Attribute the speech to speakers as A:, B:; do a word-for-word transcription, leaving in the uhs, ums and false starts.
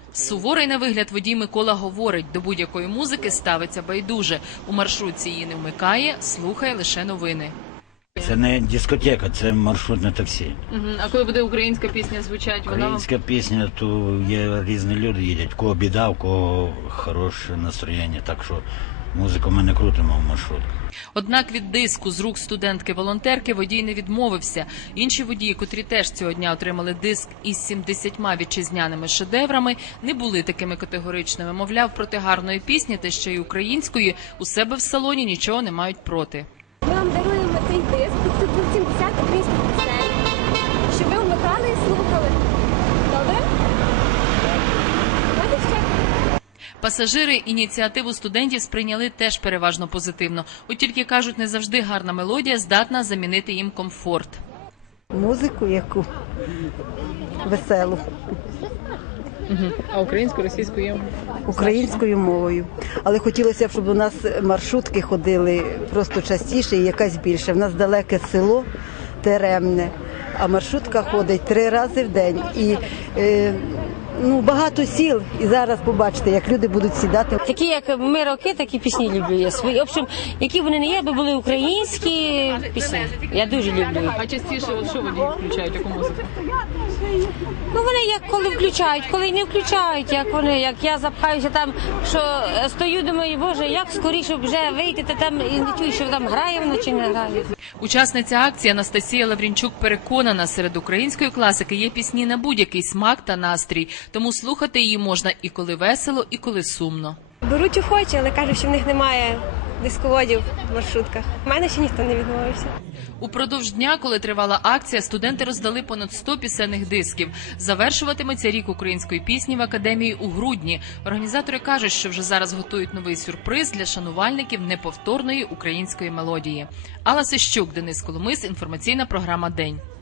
A: Суворий на вигляд водій Микола говорить, до будь-якої музики ставиться байдуже. У маршрутці її не вмикає, слухає лише новини.
B: Це не дискотека, це маршрутне таксі.
A: Угу. А коли буде українська пісня звучать, вона...
B: Українська пісня, то є різні люди їдять. В кого біда, в кого хороше настроєння. Так що музику ми не крутимо в маршрутках.
A: Однак від диску з рук студентки-волонтерки водій не відмовився. Інші водії, котрі теж цього дня отримали диск із сімдесятьма вітчизняними шедеврами, не були такими категоричними. Мовляв, проти гарної пісні та ще й української у себе в салоні нічого не мають проти.
C: Ми вам даруємо цей диск, тут сімдесят українських пісень, щоб ви вмикали і слухали. Добре? Давайте ще.
A: Пасажири ініціативу студентів сприйняли теж переважно позитивно. От тільки, кажуть, не завжди гарна мелодія здатна замінити їм комфорт.
D: Музику яку веселу.
A: Угу. А українською, російською?
D: Українською мовою. Але хотілося б, щоб у нас маршрутки ходили просто частіше і якась більше. У нас далеке село Теремне, а маршрутка ходить три рази в день. І е, ну, багато сіл. І зараз побачите, як люди будуть сідати.
E: Такі, як ми роки, такі пісні люблю я свої. В общем, які вони не є, аби були українські пісні. Я дуже люблю.
A: А частіше, от що водії включають, яку музику?
E: Ну, вони як коли включають, коли не включають, як вони, як я запхаюся там, що стою, думаю, боже, як скоріше вже вийти, та там і не чую, що там грає воно чи не грає.
A: Учасниця акції Анастасія Лаврінчук переконана, серед української класики є пісні на будь-який смак та настрій, тому слухати її можна і коли весело, і коли сумно.
C: Беруть охочі, але кажуть, що в них немає дисководів в маршрутках. У мене ще ніхто не відмовився.
A: Упродовж дня, коли тривала акція, студенти роздали понад сто пісенних дисків. Завершуватиметься рік української пісні в академії у грудні. Організатори кажуть, що вже зараз готують новий сюрприз для шанувальників неповторної української мелодії. Алла Сищук, Денис Коломис, інформаційна програма «День».